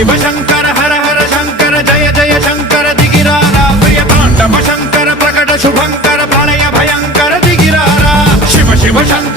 शिव शंकर हर हर शंकर जय जय शंकर दिगिरारा प्रिय तांडव शंकर प्रकट शुभंकर प्रलय भयंकर दिगिरारा शिव शिव शंकर